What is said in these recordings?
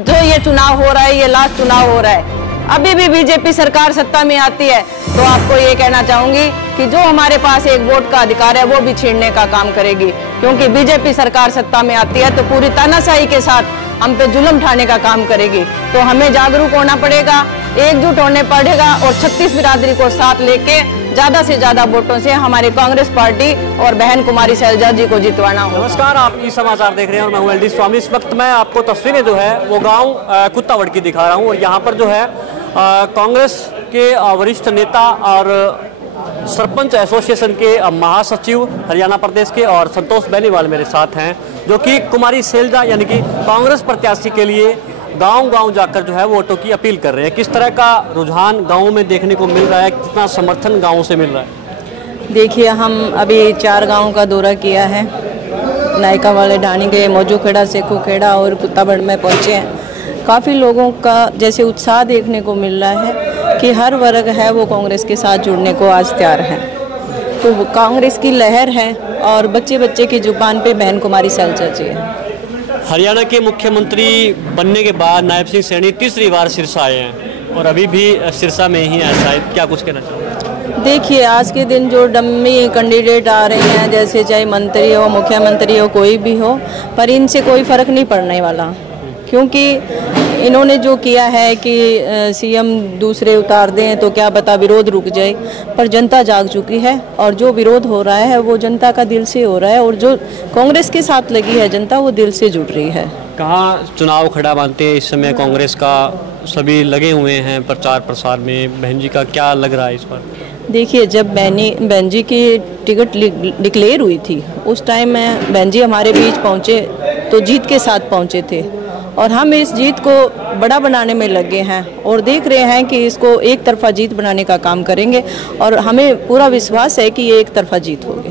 जो ये चुनाव हो रहा है, ये लास्ट चुनाव हो रहा है, अभी भी बीजेपी सरकार सत्ता में आती है तो आपको ये कहना चाहूंगी कि जो हमारे पास एक वोट का अधिकार है वो भी छीनने का काम करेगी, क्योंकि बीजेपी सरकार सत्ता में आती है तो पूरी तानाशाही के साथ हम पे जुल्म ढाने का काम करेगी। तो हमें जागरूक होना पड़ेगा, एकजुट होने पड़ेगा और 36 बिरादरी को साथ लेके ज्यादा से ज्यादा वोटों से हमारी कांग्रेस पार्टी और बहन कुमारी शैलजा जी को जितवाना होगा। नमस्कार, आप ई समाचार देख रहे हैं और मैं हूं एलडी स्वामी। इस वक्त मैं आपको तस्वीरें जो है वो गांव कुत्तावड़ की दिखा रहा हूं और यहाँ पर जो है कांग्रेस के वरिष्ठ नेता और सरपंच एसोसिएशन के महासचिव हरियाणा प्रदेश के और संतोष बेनीवाल मेरे साथ हैं, जो कि कुमारी शैलजा यानी कि कांग्रेस प्रत्याशी के लिए गांव-गांव जाकर जो है वोटों की अपील कर रहे हैं। किस तरह का रुझान गांव में देखने को मिल रहा है, कितना समर्थन गांव से मिल रहा है? देखिए, हम अभी 4 गाँव का दौरा किया है, नायका वाले ढाणी गए, मौजू खेड़ा, सेखू खेड़ा और कुत्ताबड़ में पहुँचे हैं। काफ़ी लोगों का जैसे उत्साह देखने को मिल रहा है कि हर वर्ग है वो कांग्रेस के साथ जुड़ने को आज तैयार है, तो कांग्रेस की लहर है और बच्चे बच्चे की जुबान पे बहन कुमारी शैलजा जी है। हरियाणा के मुख्यमंत्री बनने के बाद नायब सिंह सैनी तीसरी बार सिरसा आए हैं और अभी भी सिरसा में ही है शायद, क्या कुछ कहना चाहोगे? देखिए, आज के दिन जो डम्मी कैंडिडेट आ रहे हैं, जैसे चाहे मंत्री हो, मुख्यमंत्री हो, कोई भी हो, पर इनसे कोई फ़र्क नहीं पड़ने वाला, क्योंकि इन्होंने जो किया है कि सीएम दूसरे उतार दें तो क्या बता विरोध रुक जाए, पर जनता जाग चुकी है और जो विरोध हो रहा है वो जनता का दिल से हो रहा है और जो कांग्रेस के साथ लगी है जनता वो दिल से जुड़ रही है। कहाँ चुनाव खड़ा मानते हैं इस समय कांग्रेस का? सभी लगे हुए हैं प्रचार प्रसार में, बहन जी का क्या लग रहा है इस पर? देखिए, जब बहन जी की टिकट डिक्लेयर हुई थी उस टाइम में बहन जी हमारे बीच पहुँचे तो जीत के साथ पहुँचे थे और हम इस जीत को बड़ा बनाने में लगे हैं और देख रहे हैं कि इसको एक तरफा जीत बनाने का काम करेंगे और हमें पूरा विश्वास है कि ये एक तरफा जीत होगी।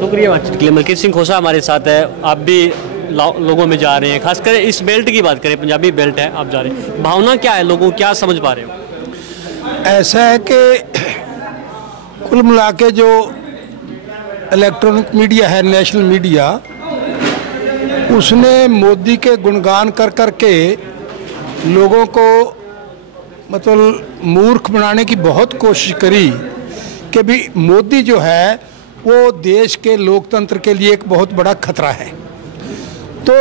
शुक्रिया बातचीत के लिए। मलकीत सिंह खोसा हमारे साथ है, आप भी लोगों में जा रहे हैं, खासकर इस बेल्ट की बात करें, पंजाबी बेल्ट है, आप जा रहे हैं, भावना क्या है, लोगों क्या समझ पा रहे हो? ऐसा है कि कुल मिला के जो इलेक्ट्रॉनिक मीडिया है, नेशनल मीडिया, उसने मोदी के गुणगान कर कर के लोगों को मतलब मूर्ख बनाने की बहुत कोशिश करी कि भी मोदी जो है वो देश के लोकतंत्र के लिए एक बहुत बड़ा खतरा है। तो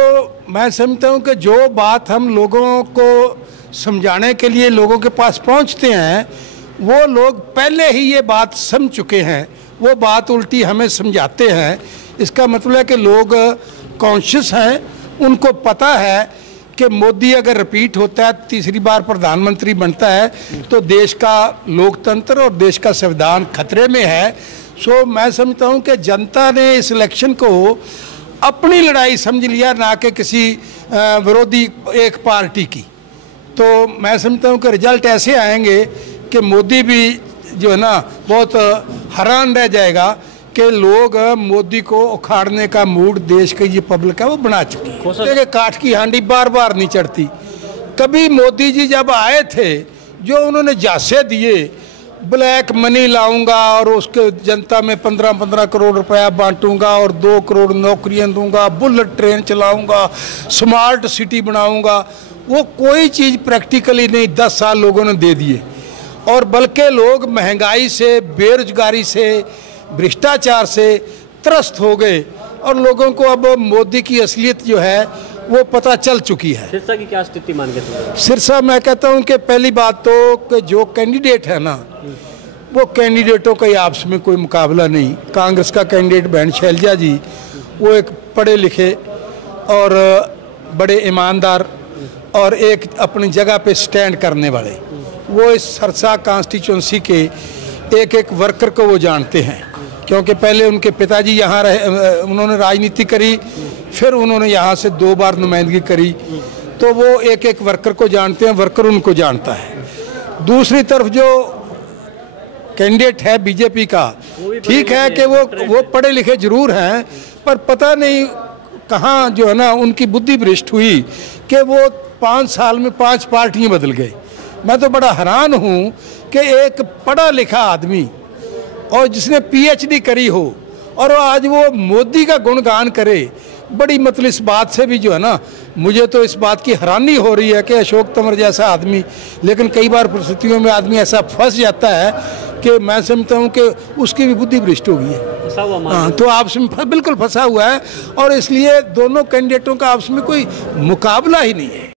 मैं समझता हूँ कि जो बात हम लोगों को समझाने के लिए लोगों के पास पहुँचते हैं वो लोग पहले ही ये बात समझ चुके हैं, वो बात उल्टी हमें समझाते हैं। इसका मतलब है कि लोग कॉन्शियस हैं, उनको पता है कि मोदी अगर रिपीट होता है, तीसरी बार प्रधानमंत्री बनता है तो देश का लोकतंत्र और देश का संविधान खतरे में है। सो मैं समझता हूँ कि जनता ने इस इलेक्शन को अपनी लड़ाई समझ लिया, ना कि किसी विरोधी एक पार्टी की। तो मैं समझता हूँ कि रिजल्ट ऐसे आएंगे कि मोदी भी जो है ना बहुत हैरान रह जाएगा कि लोग मोदी को उखाड़ने का मूड देश की ये पब्लिक है वो बना चुकी है। देखिए, काठ की हांडी बार बार नहीं चढ़ती। कभी मोदी जी जब आए थे, जो उन्होंने झांसे दिए, ब्लैक मनी लाऊंगा और उसके जनता में 15-15 करोड़ रुपया बांटूंगा और 2 करोड़ नौकरियां दूंगा, बुलेट ट्रेन चलाऊंगा, स्मार्ट सिटी बनाऊंगा, वो कोई चीज़ प्रैक्टिकली नहीं 10 साल लोगों ने दे दिए। और बल्कि लोग महंगाई से, बेरोजगारी से, भ्रष्टाचार से त्रस्त हो गए और लोगों को अब मोदी की असलियत जो है वो पता चल चुकी है। सिरसा की क्या स्थिति मान के चलो? सिरसा मैं कहता हूँ कि पहली बात तो कि जो कैंडिडेट है ना, वो कैंडिडेटों का आपस में कोई मुकाबला नहीं। कांग्रेस का कैंडिडेट बहन शैलजा जी वो एक पढ़े लिखे और बड़े ईमानदार और एक अपनी जगह पे स्टैंड करने वाले, वो इस सिरसा कॉन्स्टिट्यूंसी के एक एक वर्कर को वो जानते हैं, क्योंकि पहले उनके पिताजी यहाँ रहे, उन्होंने राजनीति करी, फिर उन्होंने यहाँ से 2 बार नुमाइंदगी करी, तो वो एक एक वर्कर को जानते हैं, वर्कर उनको जानता है। दूसरी तरफ जो कैंडिडेट है बीजेपी का, ठीक है कि वो पढ़े लिखे जरूर हैं, पर पता नहीं कहाँ जो है ना उनकी बुद्धि भ्रष्ट हुई कि वो 5 साल में 5 पार्टियाँ बदल गए। मैं तो बड़ा हैरान हूँ कि एक पढ़ा लिखा आदमी और जिसने PhD करी हो और आज वो मोदी का गुणगान करे, बड़ी मतलब इस बात से भी जो है ना, मुझे तो इस बात की हैरानी हो रही है कि अशोक तंवर जैसा आदमी, लेकिन कई बार परिस्थितियों में आदमी ऐसा फंस जाता है कि मैं समझता हूँ कि उसकी भी बुद्धि भ्रष्ट हो गई है। हाँ, तो आपस में बिल्कुल फंसा हुआ है और इसलिए दोनों कैंडिडेटों का आपस में कोई मुकाबला ही नहीं है।